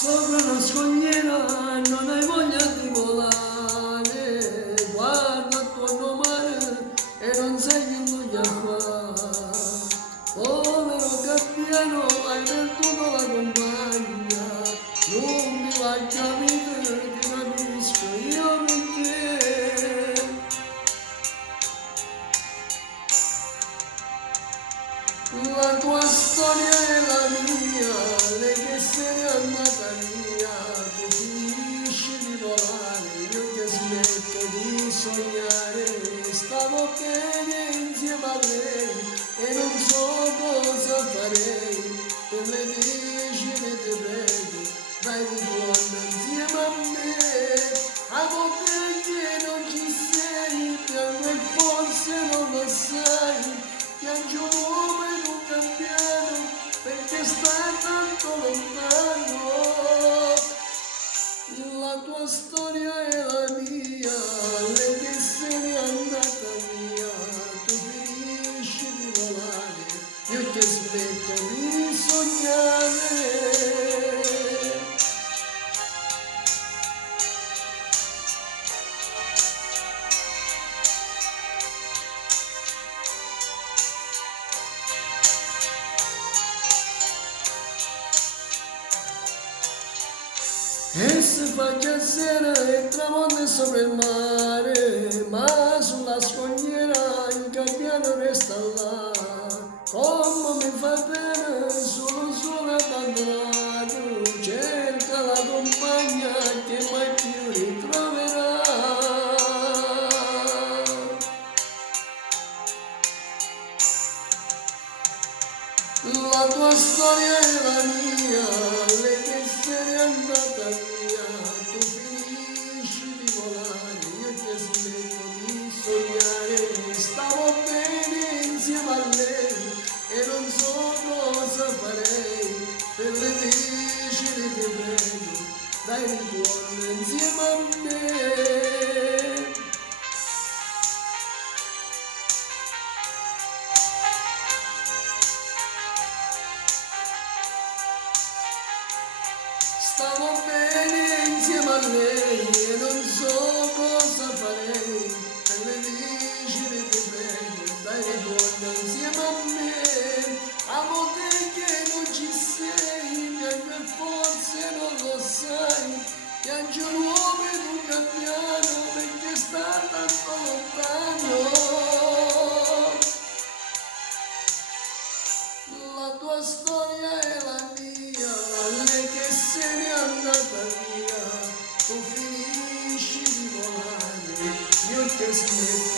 Sopra una scogliera non hai voglia di volare, guarda attorno mare e non sai che voglia fare. Povero gabbiano, hai perduto la compagna, non mi va a capire, ti capisco io perché. La tua storia è la mia, lei che se n'è andata via, tu finisci di volare, io che smetto di sognare, stavo bene insieme a lei e non so cosa farei, per le vicine ti prego, dai ritorno insieme a me, a volte che non ci sei, piango e forse non lo sai, piango come in un gabbiano perché stai tanto lontano. La tua storia è la mia, lei che se n'è andata via, tu finisci di volare, io che smetto di sognare. E se fa già sera e tramonta sopra il mare, ma sulla scogliera il gabbiano resta là. Come mi fa bene solo abbandonato, cerca la compagna che mai più ritroverà. La tua storia è la mia, lei che se n'è andata via, tu finisci di volare, io che smetto di sognare, stavo bene insieme a lei e non so cosa farei, per le vicine ti prego, dai ritorno insieme a me. Stavo bene insieme a lei e non so cosa farei, per le vicine ti prego, dai ritorno insieme a me, a volte che non ci sei, piango e forse non lo sai, piango l'uomo ed un gabbiano perché sta tanto lontano. La tua storia è la mia, lei che se n'è andata via, tu finisci di volare, io che smetto